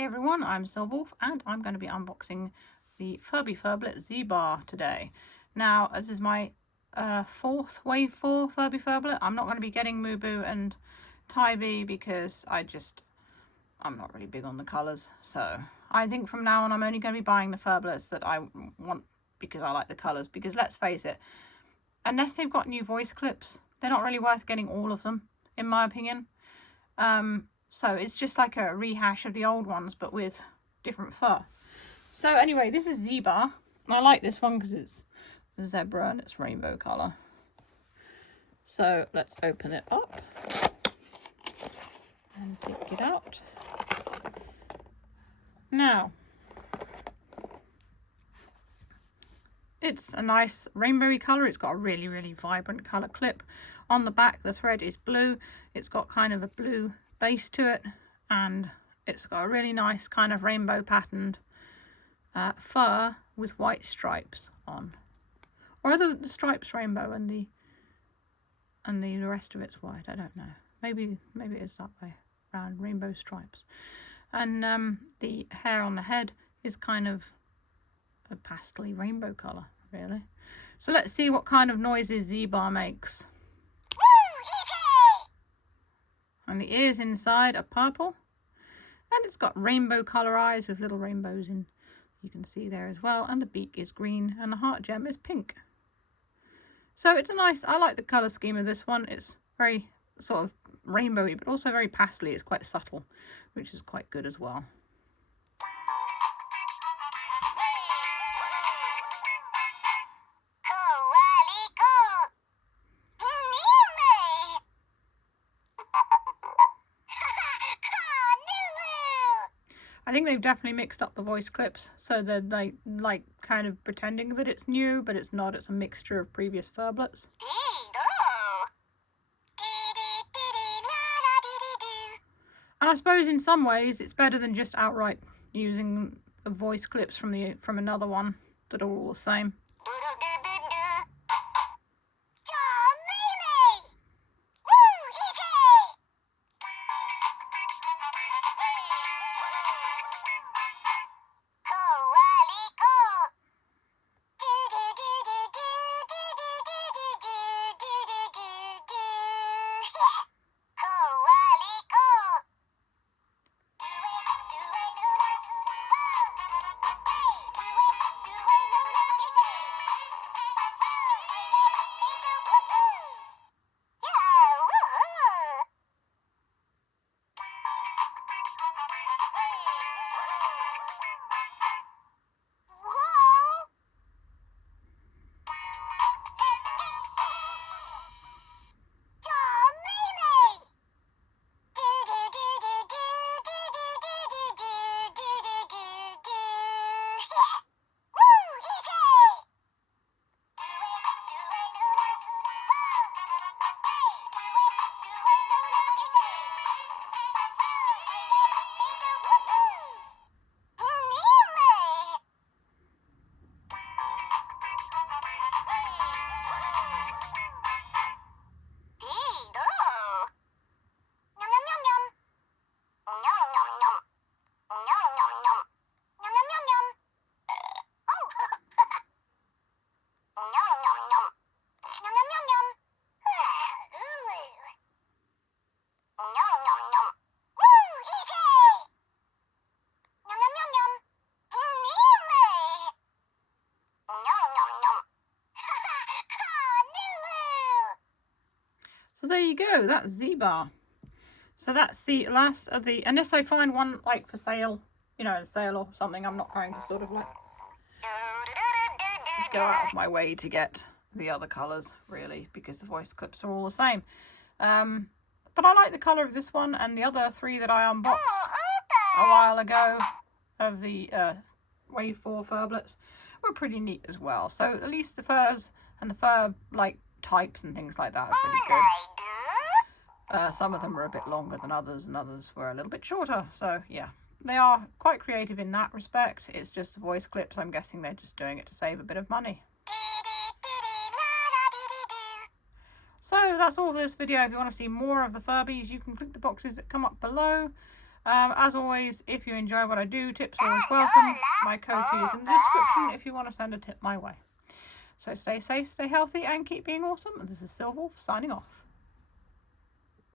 Hey everyone, I'm Zebba and I'm going to be unboxing the Furby Furblets Zee-Bah today. Now, this is my fourth Wave 4 Furby Furblet. I'm not going to be getting Mubu and Tybee because I'm not really big on the colours. So I think from now on I'm only going to be buying the Furblets that I want because I like the colours. Because let's face it, unless they've got new voice clips, they're not really worth getting all of them, in my opinion. So it's just like a rehash of the old ones, but with different fur. So anyway, this is Zee-Bah. I like this one because it's a zebra and it's rainbow colour. So let's open it up and take it out. Now, it's a nice rainbowy colour. It's got a really, really vibrant colour clip. On the back, the thread is blue. It's got kind of a blue base to it, and it's got a really nice kind of rainbow patterned fur with white stripes on, or are the stripes rainbow and the rest of it's white? I don't know. Maybe it is that way, round rainbow stripes. And the hair on the head is kind of a pastel-y rainbow colour, really. So let's see what kind of noises Zee-Bah makes. And the ears inside are purple, and it's got rainbow colour eyes with little rainbows in, you can see there as well, and the beak is green and the heart gem is pink. So it's a nice, I like the colour scheme of this one. It's very sort of rainbowy but also very pastel-y. It's quite subtle, which is quite good as well. I think they've definitely mixed up the voice clips, so they're like kind of pretending that it's new, but it's not. It's a mixture of previous Furblets. And I suppose in some ways it's better than just outright using voice clips from another one that are all the same. So there you go, that's Zee-Bah. So that's the last of the, unless I find one like for sale, you know, a sale or something, I'm not going to sort of like go out of my way to get the other colours, really, because the voice clips are all the same. But I like the colour of this one, and the other three that I unboxed a while ago of the Wave 4 Furblets were pretty neat as well. So at least the furs and the fur like types and things like that are pretty good. Some of them are a bit longer than others, and others were a little bit shorter. So yeah, they are quite creative in that respect. It's just the voice clips. I'm guessing they're just doing it to save a bit of money. So that's all for this video. If you want to see more of the Furbies, you can click the boxes that come up below. As always, if you enjoy what I do, tips are always welcome. My Ko-fi is in the description if you want to send a tip my way. So stay safe, stay healthy, and keep being awesome. This is Silverwolf signing off.